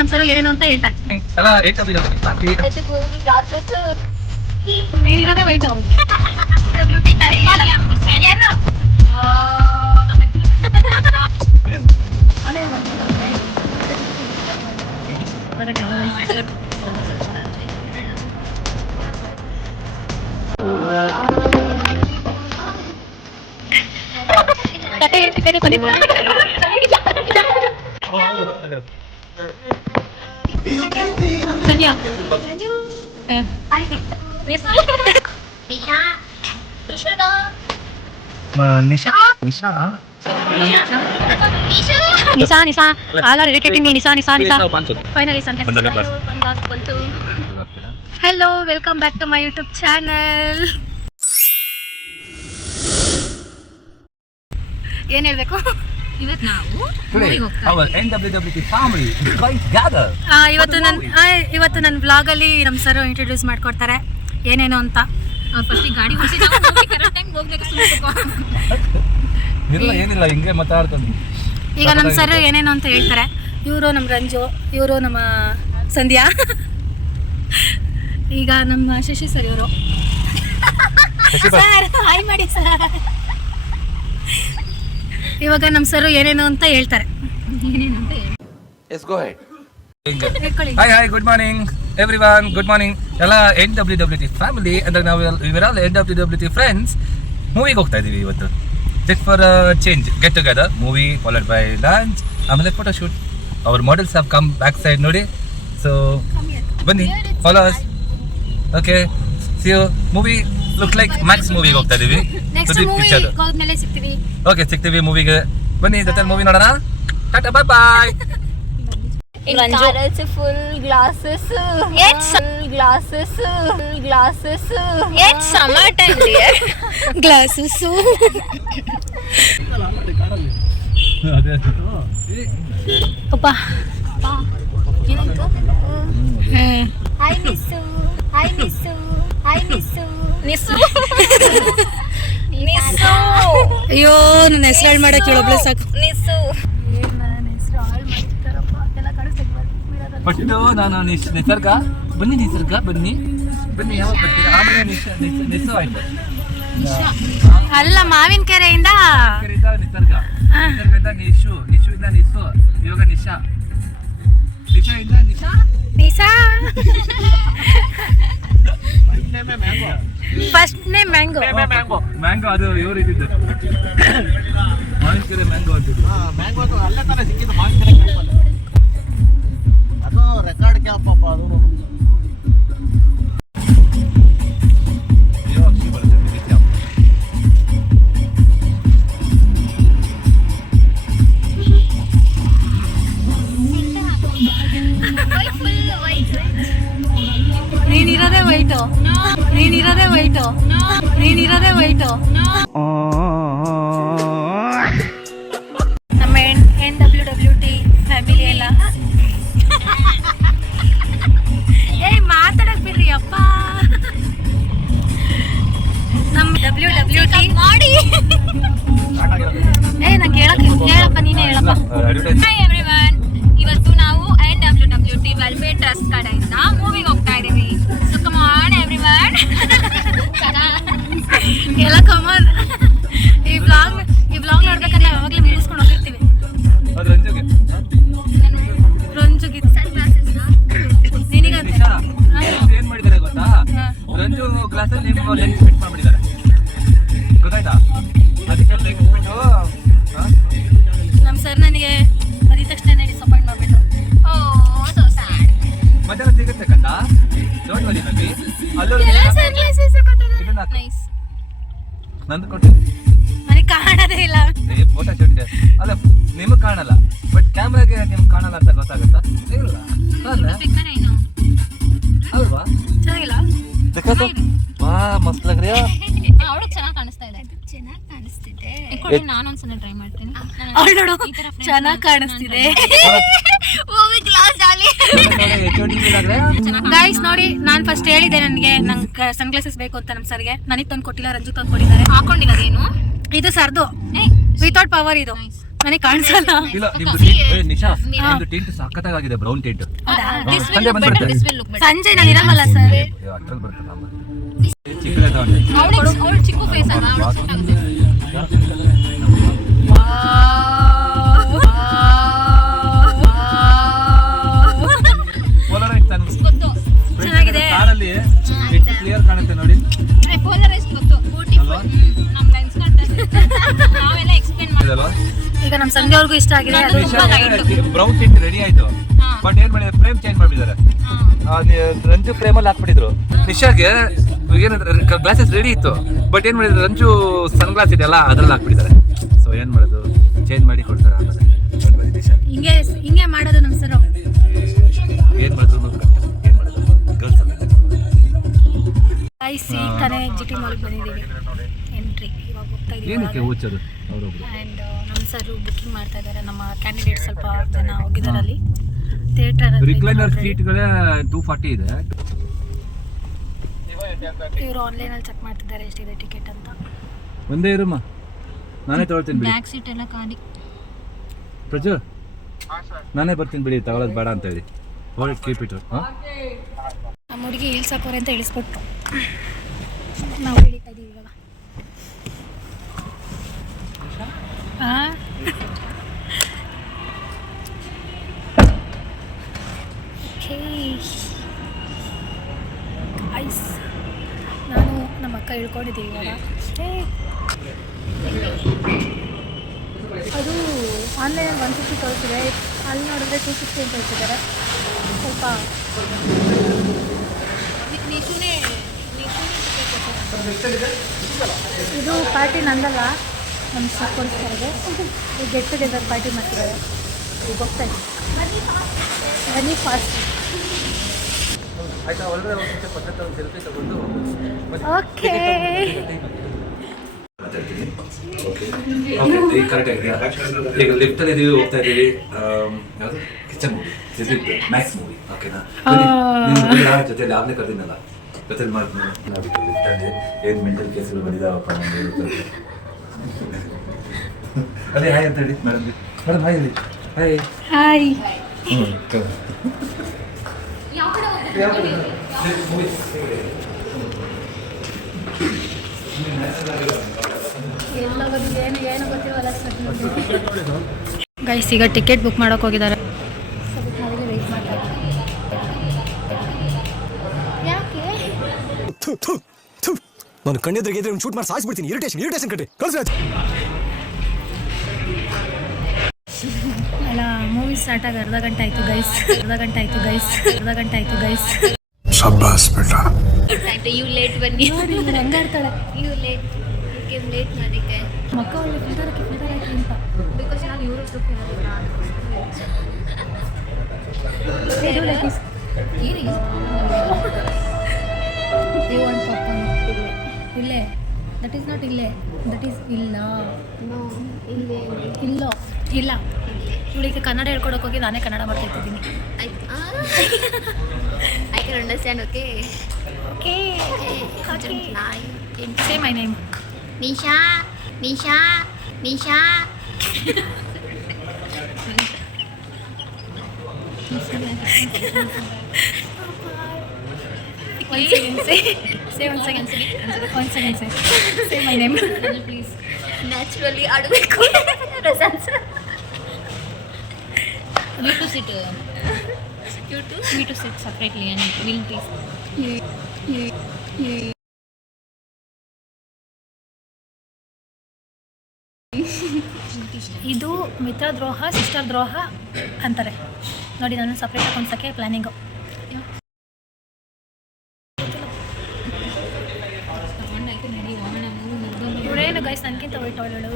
ನಮ್ ಸರ್ ಏನು ಅಂತ ಹೇಳ್ತಾರೆ. ನೀನಿರೋದೇ wait. Nisha all are irritating me. Nisha finally hello, welcome back to my YouTube channel. ಏನ್ ಹೇಳ್ಬೇಕು? ಇವತ್ತು ನಾವು ಇವತ್ತು ನನ್ನ ವ್ಲಾಗ್ ಅಲ್ಲಿ ನಮ್ಮ ಸರ್ ಇಂಟ್ರೊಡ್ಯೂಸ್ ಮಾಡ್ಕೊಡ್ತಾರೆ ಏನೇನು ಅಂತ. ಫಸ್ಟ್ ಗಾಡಿ ಈಗ ನಮ್ಮ ಸರ್ ಏನೇನು ಅಂತ ಹೇಳ್ತಾರೆ. ಇವರು ನಮ್ಮ ರಂಜು, ಇವರು ನಮ್ಮ ಸಂಧ್ಯಾ, ಈಗ ನಮ್ಮ ಶಶಿ ಸರ್ ಇವರು. ಹಾಯ್ ಮಾಡಿ ಸರ್. ಇವಾಗ ನಮ್ಮ ಸರ್ ಏನೇನು ಅಂತ ಹೇಳ್ತಾರೆ. Hi, good morning everyone. Good morning ಎಲ್ಲ NWWT ಫ್ಯಾಮಿಲಿ ಅಂದ್ರೆ ನಾವು ಇವರೆಲ್ಲ NWWT ಫ್ರೆಂಡ್ಸ್ ಮೂವಿಗೆ ಹೋಗ್ತಾ ಇದೀವಿ ಇವತ್ತು. Just for change, get together movie followed by lunch, ಆಮೇಲೆ photo shoot. Our models have come back side ನೋಡಿ. ಸೊ ಬನ್ನಿ, follow us. Okay, see you. Movie look like Max ಮೂವಿಗೆ ಹೋಗ್ತಾ ಇದೀವಿ. ಓಕೆ, ಸಿಗ್ತೀವಿ ಮೂವಿಗೆ. ಬನ್ನಿ ಜೊತೆ ಮೂವಿ ನೋಡೋಣ. ಟಾಟಾ, ಬಾಯ್ ಬಾಯ್. In Carol's full glasses. It's summer time, dear. Glasses. Papa. Hi, Nissu. ಅಯ್ಯೋ, ನನ್ನ ಹೆಸರು ಹಾಳು ಮಾಡಕ್ಕೆ ಹೇಳೋಬ್ಳೆ ಸಾಕು. Nissu. ಫಸ್ಟು ನಾನು ನಿಸರ್ಗ. ಬನ್ನಿ ನಿಸರ್ಗ, ಬನ್ನಿ ಯಾವಾಗ ಬರ್ತೀರಾ? ಆಮೇಲೆ ನಿಸ್ಸು ಆಯ್ತು. ಅಲ್ಲ, ಮಾವಿನಕೆರೆಯಿಂದ ನಿಸರ್ಗ, ನಿಸರ್ಗದಿಂದ ನಿಶುವಿಂದ ನಿಸ್ಸು, ಇವಾಗ ನಿಶಾಯಿಂದ ನಿಶಾ. First name mango. ಅದು ಇವರು ಇದ್ದಿದ್ದು ಮಾವಿನಕೆರೆ ಮ್ಯಾಂಗೋ ಅಂತಿದ್ದು. ಮ್ಯಾಂಗೋ ಅಲ್ಲೇ ತಾನೇ ಸಿಕ್ಕಿದ್ದು ಮಾವಿನಕೆರೆ ಕ್ಯಾಂಪಲ್ಲಿ. ಅದು ರೆಕಾರ್ಡ್ ಕ್ಯಾಂಪ್ ಅಪ್ಪ. ಅದು ನೀನಿರೋದೇ ವೈಟು. ನಮ್ಮ NWWT ಫ್ಯಾಮಿಲಿ ಎಲ್ಲ ಮಾತಾಡಕ್ ಬಿಡ್ರಿ ಅಪ್ಪ. ನಮ್ಮ WWT ಮಾಡಿ. ನಂಗೆ ಹೇಳಪ್ಪ, ನೀನೇ ಹೇಳಪ್ಪ. Hi everyone. ಇವತ್ತು ನಾವು NWWT ವೆಲ್ಫೇರ್ ಟ್ರಸ್ಟ್ ಕಡೆಯಿಂದ ಮೂವಿಗೆ ಹೋಗ್ತಾ ಇದೀವಿ. So come on everyone. ಎಲ್ಲ ಕಮಾನ್. ಈ ವ್ಲಾಗ್ ನೋಡ್ಬೇಕಾದ್ರೆ ಯಾವಾಗಲೂ ಮುಗಿಸ್ಕೊಂಡು ಹೋಗಿರ್ತೀವಿ. ರಂಜುಗೆ ನಿನಗಂತ ಏನ್ ಮಾಡಿದ್ದಾರೆ ಗೊತ್ತಾ? ರಂಜು ಗ್ಲಾಸಲ್ಲಿ ಲೆನ್ಸ್ ಫಿಟ್ ಮಾಡ್ಬಿಟ್ಟಿದ್ದಾರೆ, ಗೊತ್ತಾಯ್ತಾ? ಅದಕ್ಕೆ ಲೆನ್ಸ್ ಬಿಟ್ಟು ನಮ್ಮ ಸರ್ ನನಗೆ ಬರೀ ತಕ್ಷಣ ಡಿಸಪಾಯಿಂಟ್ ಮಾಡ್ಬಿಟ್ಟು. So sad. ಮಧ್ಯಾಹ್ನ ಸಿಗುತ್ತೆ ಕಂಡ. Don't worry baby. ಅಲ್ಲೂ Nice. ನಂದು ಕೊಟ್ಟು ನನಗೆ ಕಾಣೋದೇ ಇಲ್ಲ. ಫೋಟೋ ಶೂಟ್ಗೆ ಅಲ್ಲ, ನಿಮಗೆ ಕಾಣಲ್ಲ, ಬಟ್ ಕ್ಯಾಮ್ರಾಗೆ ನಿಮ್ಗೆ ಕಾಣಲ್ಲ ಅಂತ ಗೊತ್ತಾಗುತ್ತಾ? ಇಲ್ಲ ಅಲ್ವಾ? ಚೆನ್ನಾಗಿಲ್ಲ. ವಾ, ಮಸ್ತ್ ಲಗ್ ರಹಾ. ಅವಳು ಚೆನ್ನಾಗಿ ಕಾಣಿಸ್ತಾ ಇದೆ. ನಾನು ಒಂದ್ಸಲ ಟ್ರೈ ಮಾಡ್ತೀನಿ. ಅವಳು ನೋಡು, ಚೆನ್ನಾಗಿ ಕಾಣಿಸ್ತಿದೆ. ಗೈಸ್ ನೋಡಿ, ನಾನು ಫಸ್ಟ್ ಹೇಳಿದೆ ನಂಗೆ ಸನ್ ಗ್ಲಾಸಸ್ ಬೇಕು ಅಂತ ನಮ್ಮ ಸರ್ಗೆ. ನನಗೆ ತಂದು ಕೊಟ್ಟಿಲ್ಲ, ರಂಜು ತಂದು ಕೊಟ್ಟಿದ್ದಾರೆ. ಹಾಕೊಂಡಿರೋದೇನು ಇದು ಸರ್ದು ವಿತೌಟ್ ಪವರ್. ಇದು ನನಗೆ ಕಾಣಿಸಲ್ಲ. ಇಲ್ಲ ನಿಮ್ದು ನಿಶಾ ನಿಮ್ದು ಟೆಂಟ್ ಸಖತ್ತಾಗಿದೆ, ಬ್ರೌನ್ ಟೆಂಟ್. ಸಂಜೆ ಬಂದ್ಬಿಡುತ್ತೆ. ಸಂಜೆ ನಾನು ಇರಲ್ಲ ಸರ್. ಅಷ್ಟ್ರಲ್ಲಿ ಬರುತ್ತೆ ನಮ್ಮ ಚಿಕ್ಕದೇ ತಗೊಂಡೆ. ಅವಳು ಚಿಕ್ಕ ಫೇಸ್ ಅಲ್ಲ, ಗೊತ್ತು ಚೆನ್ನಾಗಿದೆ. ಕಾರಲ್ಲಿ ಕ್ಲಿಯರ್ ಕಾಣುತ್ತೆ ನೋಡಿ. ಪೋಲರೈಸ್ ಗೊತ್ತು, ಬ್ಯೂಟಿಫುಲ್. ನಮ್ಮ ಲೆನ್ಸ್ ನಾವೆಲ್ಲ ಎಕ್ಸ್ಪ್ಲೇನ್ ಇದಲ್ವಾ? ಈಗ ನಮ್ಮ ಸಂಜೆ ಅವ್ರಿಗೂ ಇಷ್ಟ ಆಗಿದೆ. ಅದು ತುಂಬಾ ಲೈಟ್. ಬ್ರೌನ್ ಟೆಂಟ್ ರೆಡಿ ಆಯ್ತು, ಬಟ್ ಏನ್ ಮಾಡಿದ್ರೆ ಫ್ರೇಮ್ ಚೇಂಜ್ ಮಾಡಿದ್ದಾರೆ. ರಂಜು ಫ್ರೇಮಲ್ಲಿ ಹಾಕ್ಬಿಟ್ಟಿದ್ರು. ನಿಶಾಗೆ ಏನಂದ್ರೆ ಗ್ಲಾಸಸ್ ರೆಡಿ ಇತ್ತು, ಬಟ್ ಏನ್ ಮಾಡಿದ್ರು ರಂಜು ಸನ್ ಗ್ಲಾಸ್ ಇದೆಯಲ್ಲ ಅದ್ರಲ್ಲಿ ಹಾಕ್ಬಿಟ್ಟಿದ್ದಾರೆ. ಸೊ ಏನ್ ಮಾಡೋದು, ಚೇಂಜ್ ಮಾಡಿ ಕೊಡ್ತಾರೆ ಆಮೇಲೆ. ನಿಶಾ ಹಿಂಗೆ ಮಾಡೋದು ನಮ್ಮ ಸರ್. ಏನ್ ಮಾಡಿದ್ರು ಏನ್ ಮಾಡೋದು ಗರ್ಲ್ಸ್ ಅಲ್ಲಿ ಐಸಿ ತಾನೇ GT ಮಾಲ್ಗೆ ಬಂದಿದ್ದೀವಿ. ಎಂಟ್ರಿ ಇವಾಗ ಹೋಗ್ತಾ ಏನಕ್ಕೆ ಇದ್ದೀವಿ. ಓದ್ಸೋದು ಅವರೊಬ್ರು. ಆ್ಯಂಡ್ ನಮ್ಮ ಸರ್ ಬುಕ್ಕಿಂಗ್ ಮಾಡ್ತಾ ಇದ್ದಾರೆ. ನಮ್ಮ ಕ್ಯಾಂಡಿಡೇಟ್ ಸ್ವಲ್ಪ ಜನ ಹೋಗಿದ್ದಾರೆ ಅಲ್ಲಿ. ಥಿಯೇಟರ್ ರಿಕ್ಲೈನರ್ ಸೀಟ್ಗಳೇ 240 ಇದೆ. ಇವರು ಆನ್ಲೈನಲ್ಲಿ ಚೆಕ್ ಮಾಡ್ತಿದ್ದಾರೆ ಎಷ್ಟಿದೆ ಟಿಕೆಟ್ ಅಂತ. ಒಂದೇ ಇರಮ್ಮ, ನಾನೇ ತಗೊಳ್ತೀನಿ ಬಿಡಿ. ಬ್ಯಾಕ್ ಸೀಟ್ ಎಲ್ಲ ಖಾಲಿ. ಪ್ರಜು ನಾನೇ ಬರ್ತೀನಿ ಬಿಡಿ, ತಗೊಳ್ಳೋದು ಬೇಡ ಅಂತ ಹೇಳಿ. Hold keep it. ನಮ್ಮ ಹುಡುಗಿ ಇಳಿಸಾಕೋರೆ ಅಂತ ಇಳಿಸ್ಬಿಟ್ಟು ನಾವು ಇಳಿತಾ ಇದ್ದೀವಿ ಇವಾಗ. ಹಾಂ ಓಕೆ ಐಸ್. ನಾನು ನಮ್ಮ ಅಕ್ಕ ಇಳ್ಕೊಂಡಿದ್ದೀವಿ ಇವಾಗ. ಅದು ಆನ್ಲೈನಲ್ಲಿ 150 ತೋರಿಸಿದೆ, ಅಲ್ಲಿ ನೋಡಿದ್ರೆ 250 ಅಂತ ಹೇಳ್ತಿದ್ದಾರೆ. ಸ್ವಲ್ಪ ಇದು ಪಾರ್ಟಿ ನಂದಲ್ಲ, ನಮ್ಮ ಸ್ಟಾಫ್ಗೋಸ್ಕರ ಇದೆ. ಈಗ ಗೆಟ್ ಟುಗೆದರ್ ಪಾರ್ಟಿ ಮಾಡ್ತಿದ್ದಾರೆ. ಈಗ ಹೋಗ್ತಾ ಇದ್ದೀವಿ. ಬನ್ನಿ ಫಾಸ್ಟ್. ಓಕೆ ಕರೆಕ್ಟ್ ಆಗಿದೆಯಾ? ಈಗ ಲಿಫ್ಟಲ್ಲಿ ಇದೀವಿ, ಹೋಗ್ತಾ ಇದ್ದೀವಿ. ಯಾವುದು ಕಿಚನ್ ಮೂವಿ, ಮ್ಯಾಕ್ಸ್ ಮೂವಿ. ಓಕೆನಾ? ಜೊತೆಲಿ ಆಗಲೇ ಕರೆದಿನಲ್ಲ, ಜೊತೆಲಿ ಮಾಡ್ತೀನಿ. ಲಿಫ್ಟಲ್ಲಿ ಏನು ಮೆಂಟಲ್ ಕೇಸ್ಗಳು ಬಂದಿದ್ದಾವಪ್ಪ ನಮಗೆ. ಅದೇ ಹಾಯ್ ಅಂತ ಹೇಳಿ ಮೇಡಮ್. ಮೇಡಮ್ ಹಾಯ್ ಹೇಳಿ. Hi hi. ಎಲ್ಲ ಬಂದಿದೆ, ಏನು ಗೊತ್ತಿರಲ್ಲ ಸರ್. ಗೈಸ್ ಈಗ ಟಿಕೆಟ್ ಬುಕ್ ಮಾಡೋಕೆ ಹೋಗಿದ್ದಾರೆ. ವೆಯ್ಟ್ ಮಾಡ್ತಾ ಇದ್ದೀವಿ. ಯಾಕೆ ನಾನು ಕಣ್ಣೆದ್ರಿಗೆ ಇದ್ರೆ ಶೂಟ್ ಮಾಡಿ ಸಾಯಿಸ್ಬಿಡ್ತೀನಿ. ಇರಿಟೇಷನ್ ಕಟ್ಟಿ ಕಳ್ಸಿ. ಅಲ್ಲ ಮೂವಿ ಸ್ಟಾರ್ಟ್ ಆಗಿ ಅರ್ಧ ಗಂಟೆ ಆಯ್ತು ಗೈಸ್. ಶಬ್ಬಾಸ್ ಬೇಟಾ. ಯು ಲೇಟ್ ಬನ್ನಿ. ಹೆಂಗಾಡ್ತಾಳೆ ಯು ಲೇಟ್ ಲೇಟ್ ಮಾಡೋಕ್ಕೆ ಮಕ್ಕ ಒಳ್ಳೆ ಫಿಲ್ಟರ್ ಆಯ್ತು ಅಂತ. ಬಿಕಾಸ್ ನಾನು ಇವರು ಇಲ್ಲೇ ದಟ್ ಈಸ್ ನಾಟ್ ಇಲ್ಲೇ, ದಟ್ ಈಸ್ ಇಲ್ಲ ಇಲ್ಲ. ಇವಳಿಗೆ ಕನ್ನಡ ಹೇಳ್ಕೊಡೋಕೆ ಹೋಗಿ ನಾನೇ ಕನ್ನಡ ಮಾಡ್ತಾ ಇದ್ದೀನಿ. I can understand. Okay say my name. Nisha. One second, say my name. Please. Naturally ಆಡಬೇಕು. You to sit separately and will please. ಇದು ಮಿತ್ರ ದ್ರೋಹ, ಸಿಸ್ಟರ್ ದ್ರೋಹ ಅಂತಾರೆ ನೋಡಿ. ನಾನು ಸಪ್ರೇಟ್ ಅಕೌಂಟ್ಸಕ್ಕೆ ಪ್ಲಾನಿಂಗು. ಇವಳೇನು ಗೈಸ್ ನನಗಿಂತ ವೈಟ್ ಅವಳು.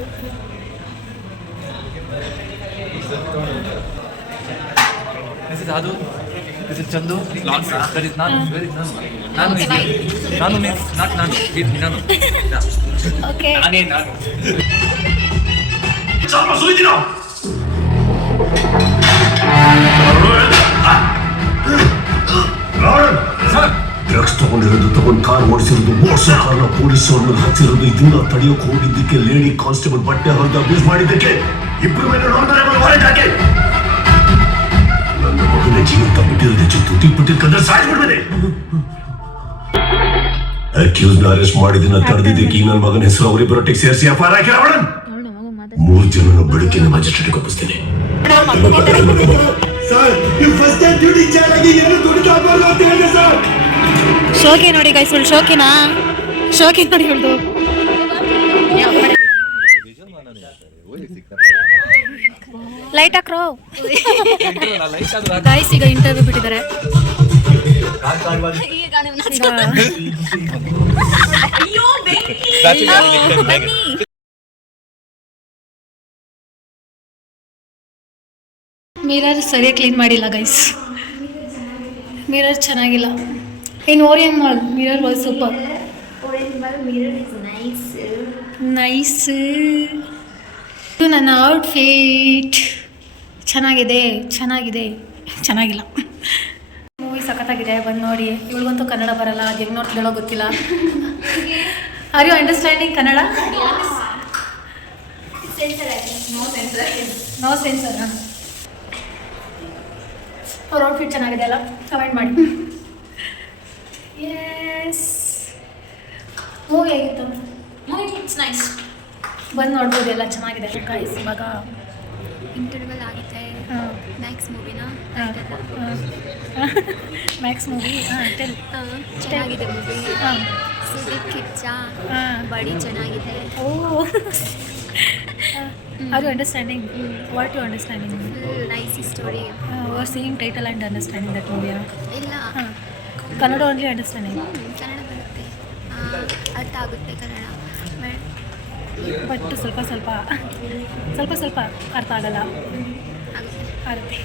This is Adu. This is Chandu. That is Nanu. Where is Nanu? Nanu is here. Nanu means not Nanu. It's Nanu. Yeah. Okay Nanu. Drugs ತಗೊಂಡು car ಓಡಿಸಿರೋದು, motor ಕಾರ್ನ police ಅವ್ರನ್ನ ಹಚ್ಚಿರೋದು, ಇದನ್ನ ತಡೆಯೋಕೆ ಹೋಗಿದ್ದಕ್ಕೆ lady constable ಬಟ್ಟೆ ಹೊರದು abuse ಮಾಡಿದ್ದಕ್ಕೆ ಇಬ್ರು ಮೇಲೆ ನೋಡ್ತಾರೆ ಹೊರಗೆ ನನ್ನ ಮಗನ ಜೀವಂತ ಬಿಟ್ಟಿರೋದೇ ತುಟಿ ಬಿಟ್ಟಿದ್ಕಂದ್ರೆ ಸಾಯಿಸ್ಬಿಡ್ಬೇನೆ. ಅಕ್ಯೂಸ್ ನ ಅರೆಸ್ಟ್ ಮಾಡಿದ್ದನ್ನ ತಡೆದಿದ್ದಕ್ಕೆ ಈ ನನ್ನ ಮಗನ ಹೆಸರು ಅವರಿಬ್ಬರೊಟ್ಟಿಗೆ ಸೇರಿಸಿ ಅಪಾರ ಹಾಕಿರೋಣ. 3 ಜನನ ಬೆಳಕಿನ ಮ್ಯಾಜಿಸ್ಟ್ರೇಟ್ ಒಪ್ಪಿಸ್ತೇನೆ. ಶೋಕಿ ನೋಡಿ ಗೈಸ್, ಶೋಕಿನಾ ಶೋಕಿ ನೋಡಿ ಹಿಡ್ದು ಲೈಟ್ ಹಾಕ್ರೋ ಗೈಸ್. ಈಗ ಇಂಟರ್ವ್ಯೂ ಬಿಟ್ಟಿದ್ದಾರೆ. ಮಿರರ್ ಸರಿಯಾಗಿ ಕ್ಲೀನ್ ಮಾಡಿಲ್ಲ ಗೈಸ್, ಮಿರರ್ ಚೆನ್ನಾಗಿಲ್ಲ. In Orion mall mirror was super nice. ಇದು ನನ್ನ ಔಟ್ಫಿಟ್ ಚೆನ್ನಾಗಿದೆ ಚೆನ್ನಾಗಿಲ್ಲ. ಮೂವಿ ಸಖತ್ತಾಗಿದೆ, ಬಂದು ನೋಡಿ. ಇವಳಿಗಂತೂ ಕನ್ನಡ ಬರಲ್ಲ, ಅದು ಹೆಂಗೆ ನೋಡ್ತಿದ್ದಾಳೋ ಗೊತ್ತಿಲ್ಲ. Are you understanding Kannada? No censor. ಅವ್ರ ಔಟ್ಫಿಟ್ ಚೆನ್ನಾಗಿದೆ ಅಲ್ಲ, ಕಮೆಂಟ್ ಮಾಡಿ. ಎಸ್, ಮೂವಿ ಹೇಗಿತ್ತು? It's nice. ಬಂದು ನೋಡ್ಬೋದು, ಎಲ್ಲ ಚೆನ್ನಾಗಿದೆ ಗೈಸ್. ಇವಾಗ ಇಂಟರ್ವಲ್ ಆಗಿದೆ. ಮ್ಯಾಕ್ಸ್ ಮೂವಿನ ಮ್ಯಾಕ್ಸ್ ಮೂವಿ ಟೆಲ್. ಚೆನ್ನಾಗಿದೆ ಮೂವಿ. ಹಾಂ, ಸುದೀಪ್ ಕಿಚ್ಚ ಬಡಿ ಚೆನ್ನಾಗಿದೆ. Oh are you understanding? What you understanding? Nice story. Are seeing title and understanding that ಮೂವಿಯಾ? ಇಲ್ಲ, ಕನ್ನಡ ಓನ್ಲಿ ಅಂಡರ್ಸ್ಟ್ಯಾಂಡಿಂಗ್. ಕನ್ನಡ ಬರುತ್ತೆ, ಅರ್ಥ ಆಗುತ್ತೆ ಕನ್ನಡ, ಬಟ್ ಸ್ವಲ್ಪ ಅರ್ಥ ಆಗಲ್ಲ. ಆಗುತ್ತೆ.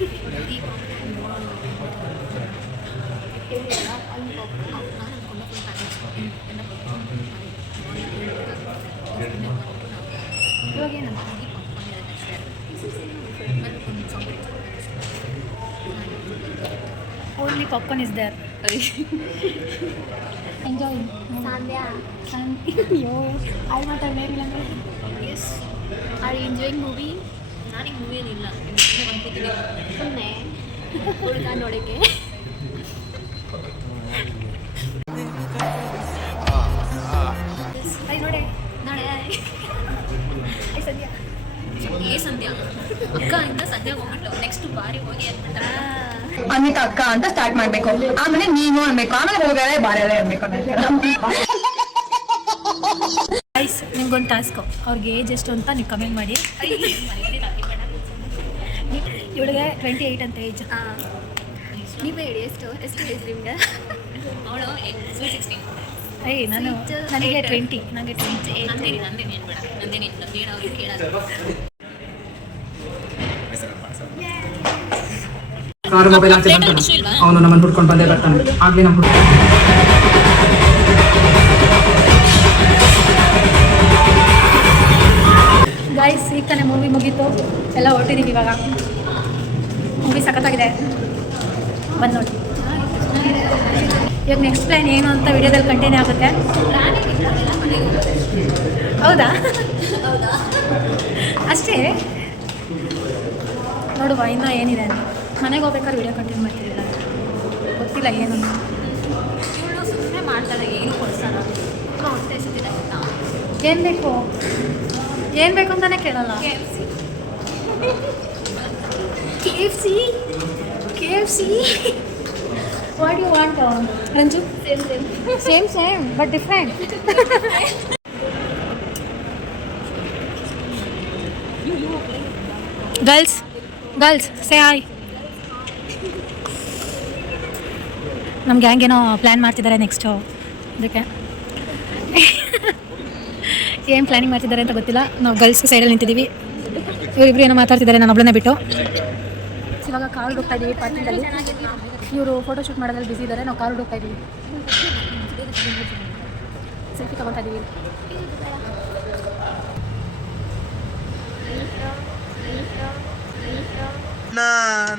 ಇವಾಗ ಏನಂತ only popcorn is there. Enjoy. ಅಯ್ಯೋ ಐ ಮಾತಾಡ ಮೇಲಿಲ್ಲ ಅಂದರೆ. Yes, are enjoying movie? ನಾನೀಗ ಮೂವಿ ಏನಿಲ್ಲ, ಸುಮ್ಮನೆ ಹುಡುಗ ನೋಡೋಕ್ಕೆ. ಐ ನೋಡಿ ನಾಳೆ ಐ ಸಂಧ್ಯಾ ಸಂಧ್ಯಾ ಅಕ್ಕ ಇಂದ ಸಂಧ್ಯಾ ಹೋಗ್ಬಿಟ್ಲು. ನೆಕ್ಸ್ಟ್ ಬಾರಿ ಹೋಗಿ ಅಂದ್ಬಿಟ್ಟಾರೆ. ಅನ್ವಿತಾ ಅಕ್ಕ ಅಂತ ಸ್ಟಾರ್ಟ್ ಮಾಡ್ಬೇಕು, ಆಮೇಲೆ ನೀನು ಅನ್ಬೇಕು, ಆಮೇಲೆ ಹೋಗಲೇ ಬಾರೇ ಅನ್ಬೇಕು. ಗೈಸ್, ನಿಮ್ಗೊಂದು ಟಾಸ್ಕು. ಅವ್ರಿಗೆ ಏಜ್ ಎಷ್ಟು ಅಂತ ನೀವು ಕಮೆಂಟ್ ಮಾಡಿ. ಇವಳಿಗೆ 28 ಅಂತ ಏಜ್. ನೀವೇ ಹೇಳಿ, ಎಷ್ಟು ಏಜ್ ನಿಮ್ಗೆ? ಅವಳು 16. ನನಗೆ 20. ನನಗೆ 28. ನಂದೇನಿಲ್ಲ ಬೇಡ, ಅವ್ರಿಗೆ ಕೇಳೋದು. ಕಾರು ಮೊಬೈಲ್ ಆಚೆ ಬರ್ತಾನೆ, ಅವನು ನಮ್ಮನ್ನು ಹುಡ್ಕೊಂಡು ಬಂದೇ ಬರ್ತಾನೆ. ಆಗ್ಲೇ ನಮ್ಮ ಗೈಸ್, ಈಗ ತಾನೇ ಮೂವಿ ಮುಗೀತು, ಎಲ್ಲ ಹೊರಟಿದ್ದೀವಿ. ಇವಾಗ ಮೂವಿ ಸಖತ್ತಾಗಿದೆ, ಬಂದು ನೋಡಿ. ಇವಾಗ ನೆಕ್ಸ್ಟ್ ಪ್ಲ್ಯಾನ್ ಏನು ಅಂತ ವಿಡಿಯೋದಲ್ಲಿ ಕಂಟಿನ್ಯೂ ಆಗುತ್ತೆ. ಹೌದಾ? ಅಷ್ಟೇ ನೋಡುವ, ಇನ್ನೂ ಏನಿದೆ ಅಂತ. ಮನೆಗೆ ಹೋಗ್ಬೇಕಾದ್ರೆ ವಿಡಿಯೋ ಕಂಟಿನ್ಯೂ ಮಾಡ್ತಿರಲಿಲ್ಲ, ಗೊತ್ತಿಲ್ಲ ಏನು. ಇವಳು ಸುಮ್ಮನೆ ಮಾಡ್ತಾಳೆ, ಏನು ಕೊಡ್ಸಲ್ಲ. ಹೊಟ್ಟೆ ಸಿಗ್ತಿದೆ ಅಂತ. ಏನು ಬೇಕು ಅಂತಲೇ ಕೇಳಲ್ಲ. KFC what you want Ranju? Same but different. Girls say hi. ನಮ್ಮ ಗ್ಯಾಂಗ್ ಏನೋ ಪ್ಲ್ಯಾನ್ ಮಾಡ್ತಿದ್ದಾರೆ ನೆಕ್ಸ್ಟು, ಅದಕ್ಕೆ ಏನು ಪ್ಲ್ಯಾನಿಂಗ್ ಮಾಡ್ತಿದ್ದಾರೆ ಅಂತ ಗೊತ್ತಿಲ್ಲ. ನಾವು ಗರ್ಲ್ಸ್ ಸೈಡಲ್ಲಿ ನಿಂತಿದ್ದೀವಿ, ಇವರಿಬ್ರು ಏನೋ ಮಾತಾಡ್ತಿದ್ದಾರೆ, ನಾನು ಒಬ್ಬಳನ್ನೇ ಬಿಟ್ಟು. ಇವಾಗ ಕಾರ್ ಹೋಗ್ತಾ ಇದ್ದೀವಿ ಪಾರ್ಕಿಂಗಲ್ಲಿ. ಇವರು ಫೋಟೋ ಶೂಟ್ ಮಾಡೋದ್ರಲ್ಲಿ ಬಿಸಿ ಇದ್ದಾರೆ, ನಾವು ಕಾರ್ ಹೋಗ್ತಾ ಇದ್ದೀವಿ, ಸೆಲ್ಫಿ ತಗೊಳ್ತಾ ಇದ್ದೀವಿ.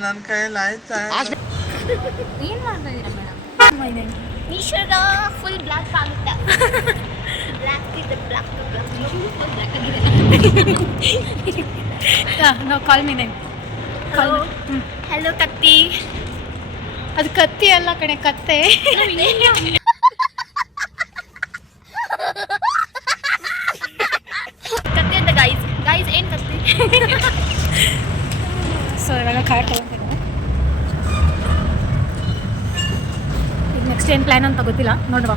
ನನ್ನ ಕೈಯಲ್ಲಿ ಆಯ್ತಾ? ಏನು ಮಾಡ್ತಾ ಇದ್ದೀರಾ ಮೇಡಮ್? ಮೈನೆ ಈಶ್ವರ ಫುಲ್ ಬ್ಲ್ಯಾಕ್ ಆಗುತ್ತೆ. ನಾವು ಕಾಲ್ ಮೀ ನೇಮ್. ಹಲೋ ಕತ್ತಿ. ಅದು ಕತ್ತಿ ಅಲ್ಲ ಕಣೆ, ಕತ್ತೆ. ಕತ್ತಿ ಅಂತ ಗೈಸ್ ಏನ್ ಕತ್ತಿ? ಸೊ ಇವಾಗ ಕಾರ್ ತೊಗೊತಿದ್ದಾರೆ. ಈಗ ನೆಕ್ಸ್ಟ್ ಏನು ಪ್ಲ್ಯಾನ್ ಅಂತ ಗೊತ್ತಿಲ್ಲ, ನೋಡುವ.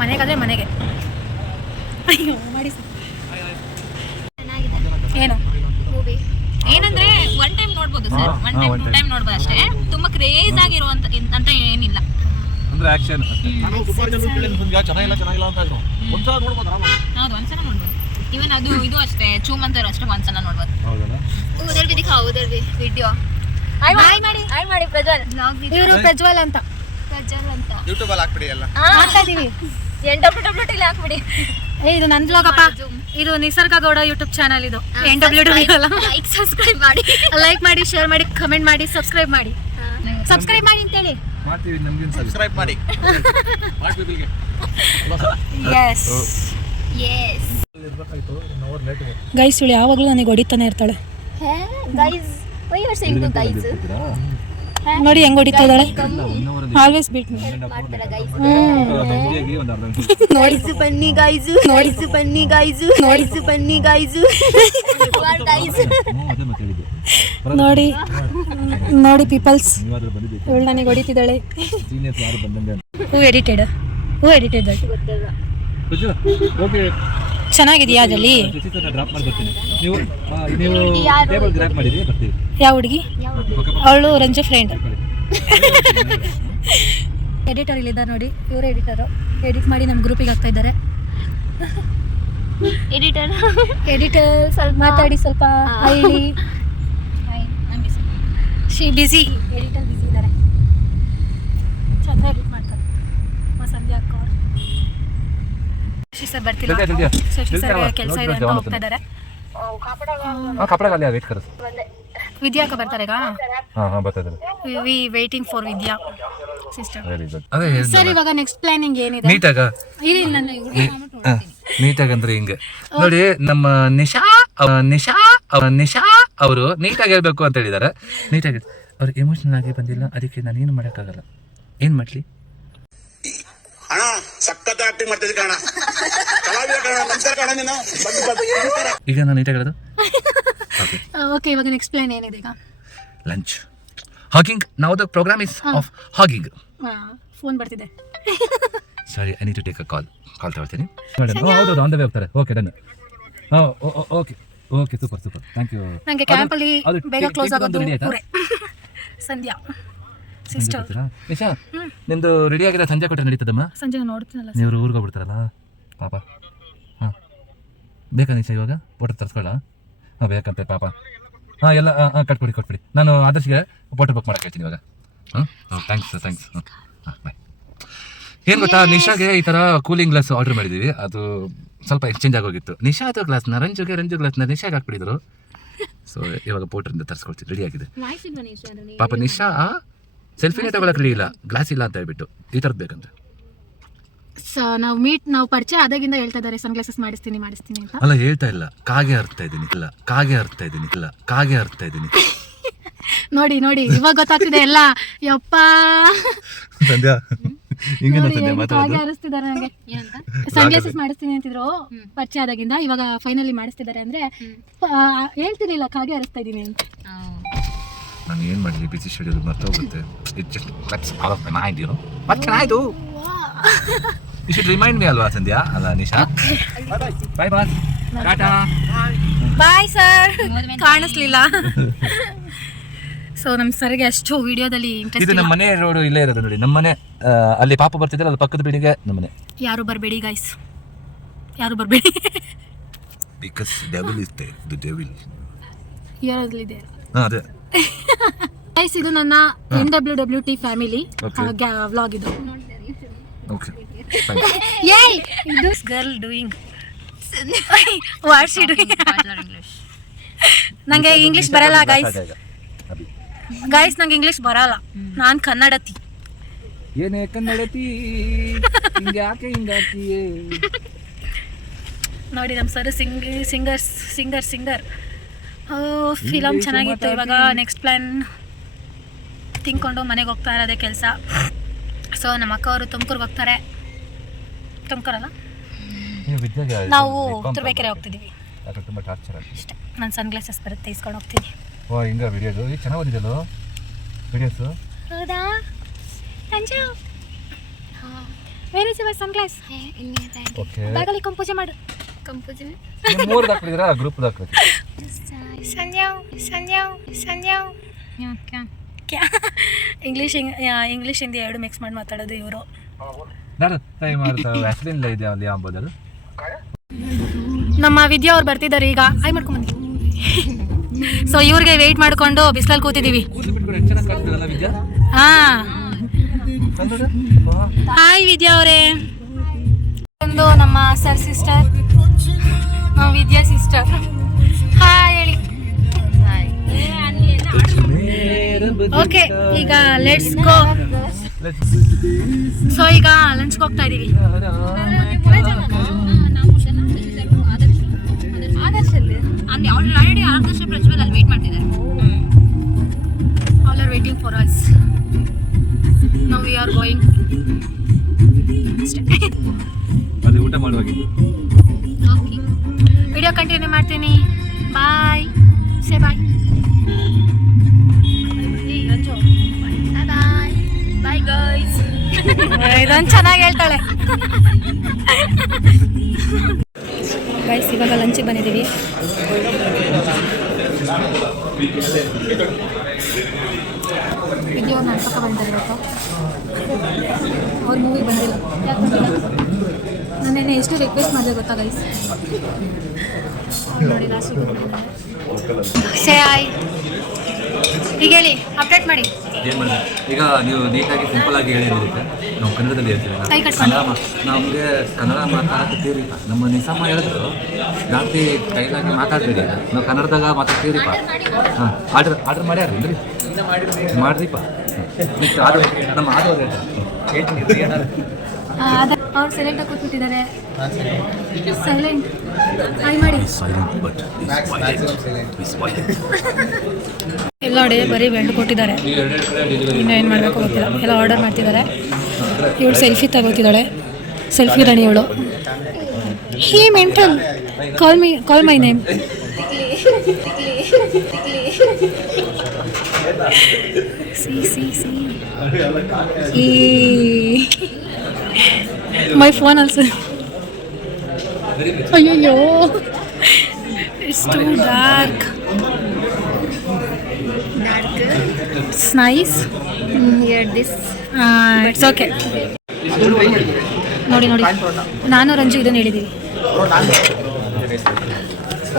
ಮನೆಗಾದರೆ ಮನೆಗೆ. ಅಯ್ಯೋ ಮಾಡಿ ಚೆನ್ನಾಗಿದೆ ಏನು ಮೂವಿ. ಏನಂದ್ರೆ ಒನ್ ಟೈಮ್ ನೋಡ್ಬೋದು sir, one time two time ನೋಡ್ಬೋದು ಅಷ್ಟೇ. ತುಂಬಾ ಕ್ರೇಜ್ ಆಗಿರುವಂತ ಅಂತ ಏನಿಲ್ಲ. ಅಂದ್ರೆ ಆಕ್ಷನ್. ನಾನು ತುಂಬಾ ಜನ ಕೇಳಿದ್ರು ಚೆನ್ನಾಗಿಲ್ಲ ಅಂತ ಇದ್ರು. ಒಂದ್ಸಲ ನೋಡ್ಬೋದು ಆರಾಮಾಗಿ. ಹೌದು, ಒಂದ್ಸಲ ನೋಡ್ಬೋದು. ಇವನ್ ಅದು ಇದು ಅಷ್ಟೇ, ಚೂಮಂತರು ಅಷ್ಟೇ ಒಂದ್ಸಲ ನೋಡ್ಬೋದು. ಹೌದಲ್ಲ? ಉದರ್ ಬಿ ದಿಖಾओ, ಉದರ್ ಬಿ ವಿಡಿಯೋ. ಹಾಯ್ ಮಾಡಿ ಪ್ರಜ್ವಲ್. ಇವರು ಪ್ರಜ್ವಲ್ ಅಂತ ಪ್ರಜ್ವಲ್ ಅಂತ ಯೂಟ್ಯೂಬ್ ಅಲ್ಲಿ ಹಾಕ್ಬಿಡಿ ಎಲ್ಲ. ಮಾಡ್ತಾ ಇದೀವಿ. NWWT ಹಾಕ್ಬಿಡಿ. ಇದು ನನ್ನ ಬ್ಲಾಗಪ್ಪ. ಇದು ನಿಸರ್ಗ ಗೌಡ ಯೂಟ್ಯೂಬ್ ಚಾನಲ್. ಇದು NWWT ಅಲ್ಲ. ಲೈಕ್ ಸಬ್ಸ್ಕ್ರೈಬ್ ಮಾಡಿ, ಲೈಕ್ ಮಾಡಿ, ಶೇರ್ ಮಾಡಿ, ಕಮೆಂಟ್ ಮಾಡಿ, ಸಬ್ಸ್ಕ್ರೈಬ್ ಮಾಡಿ. ಸಬ್ಸ್ಕ್ರೈಬ್ ಮಾಡಿ ಅಂತೇಳಿ. ಮಾಡ್ತೀವಿ, ನಮ್ಗೆ ಸಬ್ಸ್ಕ್ರೈಬ್ ಮಾಡಿ. ಹಾಕ್ಬಿಬಿಲ್ಗೆ. ಎಸ್ ಎಸ್ ಗೈಸ್, ಇವಳು ಯಾವಾಗಲೂ ನನಗೆ ಹೊಡಿತಾನೆ ಇರ್ತಾಳೆ. Guys, why you are saying to guys? ನೋಡಿ ಹೆಂಗ್ ಹೊಡಿತಾ ಇದ್ದಾಳೆ. Always beat me. ಮಾಡ್ತಾರಾ ಗೈಸ್? ನೋಡಿ ಬನ್ನಿ ಗೈಸ್, ನೋಡಿ ಬನ್ನಿ ಗೈಸ್, ನೋಡಿ ಬನ್ನಿ ಗೈಸ್. ನೋಡಿ ನೋಡಿ ಪೀಪಲ್ಸ್, ಇವಳು ನನಗೆ ಹೊಡಿತಿದ್ದಾಳೆ. ಹೂ ಎಡಿಟೆಡ್ ಚೆನ್ನಾಗಿದೆಯಾ ಅದಲ್ಲಿ? ಯಾವ ಹುಡುಗಿ? ಅವಳು ರಂಜು ಫ್ರೆಂಡ್. ಎಡಿಟರ್ ಇಲ್ಲಿದ್ದಾರೆ ನೋಡಿ, ಇವರೇ ಎಡಿಟರು. ಎಡಿಟ್ ಮಾಡಿ ನಮ್ಮ ಗ್ರೂಪಿಗೆ ಹಾಕ್ತಾ ಇದ್ದಾರೆ. ಎಡಿಟರ್ ಸ್ವಲ್ಪ ಮಾತಾಡಿ, ಸ್ವಲ್ಪ ಹೇಳಿ. ಶಿ ಬಿಸಿ, ಎಡಿಟರ್ ಬಿಸಿ ಇದ್ದಾರೆ. ಚಂದ ಎಡಿಟ್ ಮಾಡ್ತಾರೆ. ಸಂಧ್ಯಾ ಅಕ್ಕ ಅವರು. ಶಶಿ ಸರ್ ಬರ್ತಿಲ್ಲ, ಶಶಿ ಸರ್ ಕೆಲಸ ಇದೆ ಅಂತ ಹೋಗ್ತಾ ಇದ್ದಾರೆ. ವಿದ್ಯಾ ಅಕ್ಕ ಬರ್ತಾರೆ ಈಗ. V waiting for Vidya sister. Sir ಇವಾಗ ನೆಕ್ಸ್ಟ್ ಪ್ಲಾನಿಂಗ್ ಏನಿದೆ? ನೀಟಾಗಂದ್ರೆ ಹಿಂಗೆ ನೋಡಿ, ನಮ್ಮ ನಿಶಾ ಅವರು ನೀಟಾಗಿ ಹೇಳ್ಬೇಕು ಅಂತ ಹೇಳಿದಾರೆ. ನೀಟಾಗಿ ಅವ್ರು ಎಮೋಷನಲ್ ಆಗಿ ಬಂದಿಲ್ಲ, ಅದಕ್ಕೆ ನಾನು ಏನು ಮಾಡೋಕ್ಕಾಗಲ್ಲ. ಏನ್ ಮಾಡ್ಲಿ? ಅಣ್ಣ ಸಖತ್ ಆಕ್ಟಿಂಗ್ ಮಾಡ್ತಿದ್ದೆ ಕಣ. ಈಗ ನಾನು ನೀಟಾಗಿ ಹೇಳೋದು ಓಕೆ. ಇವಾಗ ನೆಕ್ಸ್ಟ್ ಪ್ಲಾನ್ ಏನಿದೆ ಈಗ? Lunch, hogging. ನಾವು the program is of hogging. Phone ಬರ್ತಿದೆ. Sorry, I need to take a call ತಗೊಳ್ತೀನಿ. ಹೌದು, ಆನ್ ದ ವೇ ಹೋಗ್ತಾರೆ. Okay, done. Okay, super, thank you. ನನಗೆ ಕ್ಯಾಂಪಲ್ಲಿ ಬೇಗ ಕ್ಲೋಸ್ ಆಗೋದು ಸಂಧ್ಯಾ ಸಿಸ್ಟರ್. ನಿಶಾ, ನಿಮ್ದು ರೆಡಿ ಆಗಿರೋ ಸಂಜೆ ಕೊಟ್ಟರೆ ನಡೀತದಮ್ಮ? ಸಂಜೆ ನೋಡ್ತೀನಲ್ಲ. ನೀವು ಊರಿಗೆ ಹೋಗ್ಬಿಡ್ತಾರಲ್ಲ ಪಾಪ. ಹಾಂ, ಬೇಕಾ ನಿಶಾ ಇವಾಗ ಫೋಟೋ ತರಿಸ್ಕೊಳ್ಳ? ಹಾಂ, ಬೇಕಂತೆ ಪಾಪ. ಹಾಂ, ಎಲ್ಲ ಕೊಟ್ಬಿಡಿ. ನಾನು ಆದರ್ಶಿಗೆ ಫೋಟೋ ಬುಕ್ ಮಾಡಕ್ಕೆ ಹೇಳ್ತೀನಿ ಇವಾಗ. ಥ್ಯಾಂಕ್ಸ್. ಹಾಂ, ಬಾಯ್. ಏನು ಗೊತ್ತಾ, ನಿಶಾಗೆ ಈ ಥರ ಕೂಲಿಂಗ್ ಗ್ಲಾಸ್ ಆರ್ಡರ್ ಮಾಡಿದ್ದೀವಿ. ಅದು ಸ್ವಲ್ಪ ಎಕ್ಸ್ಚೇಂಜ್ ಆಗೋಗಿತ್ತು. ನಿಶಾ ಅದು ಗ್ಲಾಸ್ನ ರಂಜು ಗ್ಲಾಸ್ನ ನಿಶಾಗೆ ಹಾಕ್ಬಿಟ್ಟಿದ್ರು. ಸೊ ಇವಾಗ ಪೋಟ್ರಿಂದ ತರಿಸ್ಕೊಡ್ತೀನಿ, ರೆಡಿ ಆಗಿದೆ. ಪಾಪ ನಿಶಾ ಸೆಲ್ಫಿನೇ ತಗೊಳಕ್ ರೆಡಿ ಇಲ್ಲ, ಗ್ಲಾಸ್ ಇಲ್ಲ ಅಂತ ಹೇಳ್ಬಿಟ್ಟು ಈ ಥರದ್ದು ಬೇಕಂತ. ಸೊ ನಾವು ಪರಿಚಯ ಆದಾಗಿಂದ ಹೇಳ್ತಾ ಇದ್ದಾರೆ ಸನ್ ಗ್ಲಾಸಸ್ ಮಾಡಿಸ್ತೀನಿ ಅಂತ. ಅಲ್ಲ, ಹೇಳ್ತಾ ಇಲ್ಲ, ಕಾಗೆ ಅರ್ಥ ಇದ್ದೀನಿ. ನೋಡಿ ಇವಾಗ ಗೊತ್ತಾಗ್ತಿದೆ ಎಲ್ಲ. ಯಪ್ಪ, ಸಂಧ್ಯಾ ಕಾಗೆ ಅರಿಸ್ತಿದ್ದಾರೆ ನನಗೆ. ಸನ್ ಗ್ಲಾಸಸ್ ಮಾಡಿಸ್ತೀನಿ ಅಂತಿದ್ರು ಪರಿಚಯ ಆದಾಗಿಂದ, ಇವಾಗ ಫೈನಲಿ ಮಾಡಿಸ್ತಿದ್ದಾರೆ ಅಂದ್ರೆ ಹೇಳ್ತಿರ್ಲಿಲ್ಲ ಕಾಗೆ ಅರಿಸ್ತಾ ಇದ್ದೀನಿ ಅಂತ. ನಾನು ಏನು ಮಾಡಲಿ, ಬಿಸಿ ಶೆಡ್ಯೂಲ್ ಮರ್ತೋಗುತ್ತೆ. It just lets all of my mind, you know. What can I do? You should remind me ಅಲ್ವಾ ಸಂಧ್ಯಾ? ಅಲ್ಲ Nisha. Bye tata. Bye sir. ಕಾಣಿಸ್ಲಿಲ್ಲ. ಸೊ ನಮ್ಮ ಸರ್ಗೆ ಅಷ್ಟು ವಿಡಿಯೋದಲ್ಲಿ ಇಂಟ್ರೆಸ್ಟ್. ಇದು ನಮ್ಮ ಮನೆ ರೋಡು ಇಲ್ಲೇ ಇರೋದು ನೋಡಿ. ನಮ್ಮ ಮನೆ ಅಲ್ಲಿ ಪಾಪ ಬರ್ತಿದ್ರೆ ಅಲ್ಲಿ ಪಕ್ಕದ ಬಿಲ್ಡಿಂಗ್ ನಮ್ಮನೆ. ಯಾರು ಬರಬೇಡಿ ಗೈಸ್, ಯಾರು ಬರಬೇಡಿ. Because devil is there, the devil ಯಾರಲ್ಲಿದೆ. ಅದೇ ಗೈಸ್, ಇದು ನನ್ನ NWWT ಫ್ಯಾಮಿಲಿ ವ್ಲಾಗ್. ಇದು ಓಕೆ. ಏಯ್, this girl doing what she doing? ನಂಗೆ ಇಂಗ್ಲಿಷ್ ಬರಲ್ಲ ಗೈಸ್, ನಂಗೆ ಇಂಗ್ಲಿಷ್ ಬರಲ್ಲ. ನಾನು ಕನ್ನಡತಿ. ಏನೇ ಕನ್ನಡತಿ ಹಿಂಗ್ಯಾಕೆ ಹಿಂಗಾಡ್ತೀಯೇ. ನೋಡಿ ನಮ್ಮ ಸರ್ ಸಿಂಗರ್ ಫಿಲಮ್ ಚೆನ್ನಾಗಿತ್ತು. ಇವಾಗ ನೆಕ್ಸ್ಟ್ ಪ್ಲ್ಯಾನ್ ತಿನ್ಕೊಂಡು ಮನೆಗೆ ಹೋಗ್ತಾ ಇರೋದೇ ಕೆಲಸ. ಸೊ ನಮ್ಮ ಅಕ್ಕ ಅವರು ತುಮಕೂರಿಗೆ ಹೋಗ್ತಾರೆ. ತುಮಕೂರಲ್ಲ, ನಾವು ತುರ್ಬೇಕೆರೆ ಹೋಗ್ತಿದ್ದೀವಿ ತುಂಬ ಟಾರ್ಚರ್ ಅಷ್ಟೇ. ನನ್ನ ಸನ್ ಗ್ಲಾಸಸ್ ಬರುತ್ತೆ, ಇಸ್ಕೊಂಡು ಹೋಗ್ತೀನಿ. ಓ ಹಿಂಗ ವಿಡಿಯೋದು ಈಗ ಚೆನ್ನಾಗಿ ಬಂದಿದ್ದಲ್ಲೋ ವಿಡಿಯೋಸು. ಹೌದಾ Sanju? Where is your sun glass? Okay ಬ್ಯಾಗಲ್ಲಿ ಕಂಪೂಜೆ ಮಾಡು. ಮೂರು ಹಾಕಿದ್ರಾ ಗ್ರೂಪ್ ಹಾಕ್ಬೇಕು. ಇಂಗ್ಲೀಷ್ ಹಿಂದಿ ಎರಡು ಮಿಕ್ಸ್ ಮಾಡಿ ಮಾತಾಡೋದು ಇವರು. ನಾನು ಟ್ರೈ ಮಾಡ್ತಾರೆ ವ್ಯಾಸ್ಲಿನ್ ಇದೆ ಅಲ್ಲಿ ಅಂಬೋದಲ್ಲ. ನಮ್ಮ ವಿದ್ಯಾ ಅವ್ರು ಬರ್ತಿದ್ದಾರೆ ಈಗ. ಹಾಯ್ ಮಾಡ್ಕೊಂಬಂದಿ. ಸೊ ಇವ್ರಿಗೆ ವೆಯ್ಟ್ ಮಾಡ್ಕೊಂಡು ಬಿಸಿಲಲ್ಲಿ ಕೂತಿದ್ದೀವಿ. ಹಾಯ್ ವಿದ್ಯಾ ಅವರೇ. ಒಂದು ನಮ್ಮ ಸರ್ ಸಿಸ್ಟರ್, ವಿದ್ಯಾ ಸಿಸ್ಟರ್. ಹಾಯ್ ಹೇಳಿ. ಓಕೆ, ಈಗ ಲೆಟ್ಸ್ ಗೋ. ಸೊ ಈಗ ಲಂಚ್ಗೆ ಹೋಗ್ತಾ ಇದ್ದೀವಿ. ಆಲ್ರೆಡಿ ಆದರ್ಶ ಪ್ರಜ್ವಲ್ ಅಲ್ಲಿ ವೇಟ್ ಮಾಡ್ತಿದ್ದಾರೆ. All are waiting for us. Now we are going. ಅದು ಊಟ ಮಾಡುವಾಗಿದ್ದು. ಓಕೆ, ವಿಡಿಯೋ ಕಂಟಿನ್ಯೂ ಮಾಡ್ತೀನಿ. Bye, say bye. Bye guys. ಇದೊಂದು ಚೆನ್ನಾಗಿ ಹೇಳ್ತಾಳೆ. ಗೈಸ್ ಇವಾಗ ಲಂಚಿಗೆ ಬಂದಿದ್ದೀವಿ. ವಿಡಿಯೋ ನಾಟಕ ಬಂದಿದ್ದಾರೆ ಇವತ್ತು. ಅವ್ರ ಮೂವಿಗೆ ಬಂದಿಲ್ಲ. ಯಾಕೆ ಬಂದಿಲ್ಲ? ನಾನು ನೆನ್ನೆ ಎಷ್ಟು ರಿಕ್ವೆಸ್ಟ್ ಮಾಡಿದೆ ಗೊತ್ತಾ ಗೈಸ್. ನೋಡಿ ಲಾಸ್ಟ್ ಸೇ ಆಯ್. ಈಗ ಹೇಳಿ, ಅಪ್ಡೇಟ್ ಮಾಡಿ. ಈಗ ನೀವು ನೀಟಾಗಿ ಸಿಂಪಲ್ ಆಗಿ ಹೇಳಿರೋದಕ್ಕೆ ನಾವು ಕನ್ನಡದಲ್ಲಿ ಹೇಳ್ತೀವಿ. ಕೈ ಕಟ್ಕೊಂಡು ನಮಗೆ ಕನ್ನಡ ಮಾತಾಡ್ತೀವ್ರಿಪ್ಪ. ನಮ್ಮ ನಿಸಮ್ಮ ಹೇಳಿದ್ರು ಜಾಸ್ತಿ ಕೈಲಾಗಿ ಮಾತಾಡ್ತೀರಿ, ನಾವು ಕನ್ನಡದಾಗ ಮಾತಾಡ್ತೀವ್ರಿಪ್ಪ. ಹಾಂ, ಆರ್ಡ್ರ್ ಮಾಡ್ಯಾರ್ರಿ ಮಾಡ್ರಿಪ್ಪ. ಆರ್ಡ್ರ್ ನಮ್ಮ ಆರ್ಡರ್ ಹೇಳ್ತೀನಿ. ಅವ್ರು ಸೈಲೆಂಟಾಗಿ ಕೂತ್ಬಿಟ್ಟಿದ್ದಾರೆ. ಸೈಲೆಂಟ್ ಹಾಯ್ ಮಾಡಿ. ಎಲ್ಲ ನೋಡಿ ಬರೀ ಬೆಂಡು ಕೊಟ್ಟಿದ್ದಾರೆ. ಇನ್ನೂ ಏನು ಮಾಡಬೇಕು ಗೊತ್ತಿಲ್ಲ. ಎಲ್ಲ ಆರ್ಡರ್ ಮಾಡ್ತಿದ್ದಾರೆ. ಇವಳು ಸೆಲ್ಫಿ ತಗೋತಿದ್ದಾಳೆ. ಸೆಲ್ಫಿ ರಾಣಿ ಇವಳು. Hey mental, call my name. See my phone also. ಅಯ್ಯೋ, it's too dark. It's nice. Here this. It's okay. ನೋಡಿ ನಾನು ರಂಜು ಇದನ್ನು ಹೇಳಿದ್ದೀವಿ.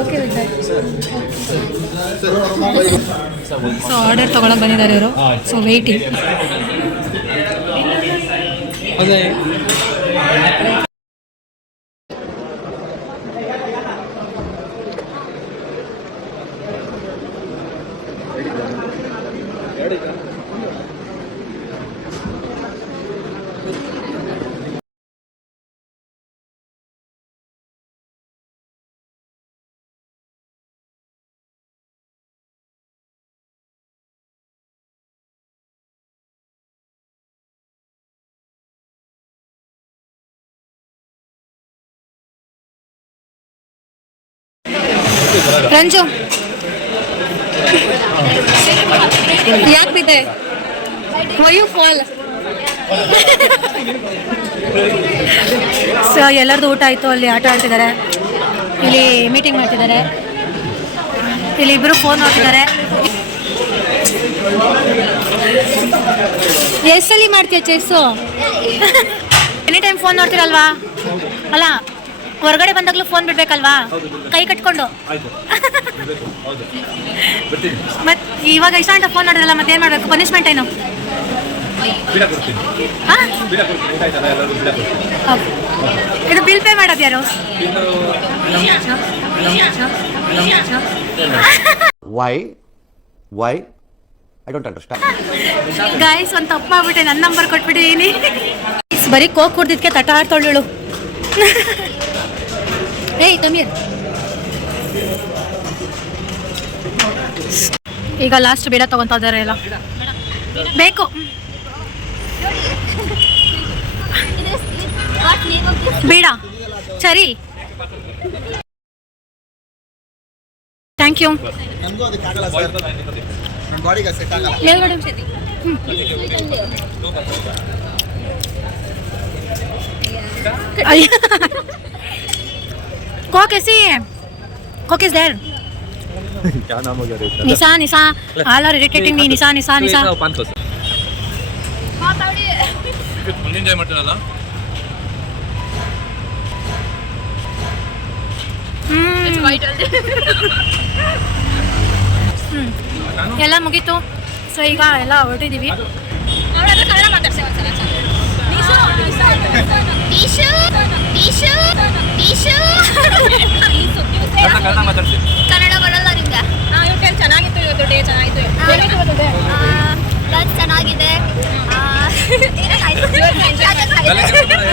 Okay with that. So order ತೊಗೊಳಕ್ಕೆ ಬಂದಿದ್ದಾರೆ ಇವರು. So waiting. ರಂಜು ಯಾಕೆ ಬಿದ್ದೆ? You fall. ಸೊ ಎಲ್ಲರದು ಊಟ ಆಯಿತು. ಅಲ್ಲಿ ಆಟ ಆಡ್ತಿದ್ದಾರೆ, ಇಲ್ಲಿ ಮೀಟಿಂಗ್ ಮಾಡ್ತಿದ್ದಾರೆ, ಇಲ್ಲಿ ಇಬ್ಬರು ಫೋನ್ ನೋಡ್ತಿದ್ದಾರೆ. ಎಷ್ಟಲ್ಲಿ ಮಾಡ್ತೀಯ ಚೆಸ್ಸು? ಎನಿ ಟೈಮ್ ಫೋನ್ ನೋಡ್ತೀರಲ್ವಾ? ಅಲ್ಲ, ಹೊರಗಡೆ ಬಂದಾಗಲೂ ಫೋನ್ ಬಿಡ್ಬೇಕಲ್ವಾ? ಕೈ ಕಟ್ಕೊಂಡು. ಮತ್ತೆ ಇವಾಗ ಇಷ್ಟ ಅಂತ ಫೋನ್ ನೋಡಿದ್ರಲ್ಲ, ಮತ್ತೇನು ಮಾಡಬೇಕು? ಪನಿಷ್ಮೆಂಟ್ ಏನು? ಇದು ಬಿಲ್ ಪೇ ಮಾಡೋದು ಯಾರು? Why I don't understand. Guys ಒಂದು ತಪ್ಪಾಗ್ಬಿಟ್ಟೆ, ನನ್ನ ನಂಬರ್ ಕೊಟ್ಬಿಟ್ಟಿದ್ದೀನಿ. ಬರೀ ಕೋಕ್ ಕುಡ್ದಿದ್ಕೆ ತಟ ಆಡ್ತೊಳ್ಳು. ಏಯ್ ತಮೀರ್, ಈಗ ಲಾಸ್ಟ್ ಬೇಡ ತಗೊಂತ ಇದಾರೆ ಎಲ್ಲ ಬೇಕು. ಬೇಡ ಸರಿ, ಥ್ಯಾಂಕ್ ಯು. ನನಗೂ ಅದಕ್ಕೆ ಆಗಲ್ಲ ಸರ್, ನನ್ನ ಬಾಡಿಗೆ ಸೆಟ್ ಆಗಲ್ಲ. ಮೇಲ್ಗಡೆ कोक कैसी है? Coke is there. क्या नाम हो गया? Nisha Nisha all are irritating me. Nisha Nisha Nisha full enjoy ಮಾಡ್ತಾರಲ್ಲ. ಎಲ್ಲ ಮುಗೀತು. ಸೊ ಈಗ ಎಲ್ಲ ಹೊರಟಿದ್ದೀವಿ. ಕನ್ನಡ ಮಾತಾಡ್ಸಿ ಒಂದ್ಸಲ. ಕನ್ನಡ ಮಾತಾಡ್ತೀವಿ. ಕನ್ನಡ ಬರಲ್ಲ ನಿಮ್ಗೆ? ಚೆನ್ನಾಗಿತ್ತು ಇವತ್ತು ಡೇ, ಚೆನ್ನಾಗಿತ್ತು. ಲಂಚ್ ಚೆನ್ನಾಗಿದೆ.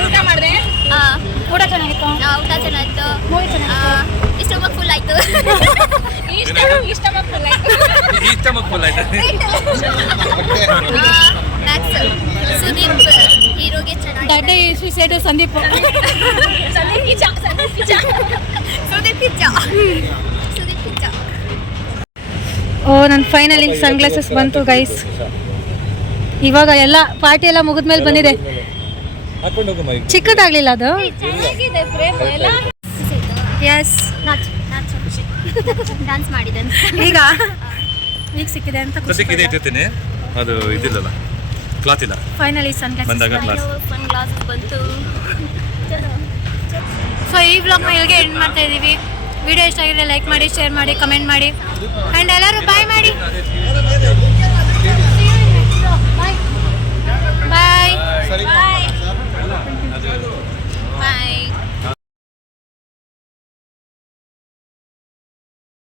ಊಟ ಮಾಡಿದೆ. ಊಟ ಚೆನ್ನಾಗಿತ್ತು. ಊಟ ಚೆನ್ನಾಗಿತ್ತು. ಇಷ್ಟಮಕ್ ಫುಲ್ ಆಯ್ತು. ಇಷ್ಟಮಕ್ ಫುಲ್ ಆಯ್ತು. ಸುದೀಪ್ ಹೀರೋಗೆ ಚೆನ್ನಾಗಿದೆ. ಸೈಡ್ ಸಂದೀಪ್ ಓ ನನ್ನ ಫೈನಲಿ ಸನ್ ಗ್ಲಾಸಸ್ ಬಂತು ಗೈಸ್. ಇವಾಗ ಎಲ್ಲ ಪಾರ್ಟಿ ಎಲ್ಲ ಮುಗಿದ್ಮೇಲೆ ಬಂದಿದೆ. ಚಿಕ್ಕದಾಗ್ಲಿಲ್ಲ ಅದು. ಚೆನ್ನಾಗಿದೆ ಫ್ರೇಮ್ ಎಲ್ಲ. ಎಸ್ ಡ್ಯಾನ್ಸ್ ಮಾಡಿದೆ ಈಗ ಸಿಕ್ಕಿದೆ ಅಂತ ಸದ್ಯಕ್ಕೆ ಇಟ್ಟಿರ್ತೀನಿ, ಅದು ಇದಿಲ್ಲಲ್ಲ, ಕ್ಲಾತ್ ಇಲ್ಲ. ಫೈನಲಿ ಸನ್ ಬಂದಾಗ ಗ್ಲಾಸಸ್ ಕ್ಲಾಸ್. ಸನ್ ಗ್ಲಾಸ್ ಬಂತು. ಸೊ ಈ ವ್ಲಾಗ್ನ ಇಲ್ಲಿಗೆ ಎಂಡ್ ಮಾಡ್ತಾ ಇದ್ದೀವಿ. ವಿಡಿಯೋ ಇಷ್ಟ ಆಗಿದ್ರೆ ಲೈಕ್ ಮಾಡಿ, ಶೇರ್ ಮಾಡಿ, ಕಮೆಂಟ್ ಮಾಡಿ ಆ್ಯಂಡ್ ಎಲ್ಲರೂ ಬಾಯ್ ಮಾಡಿ.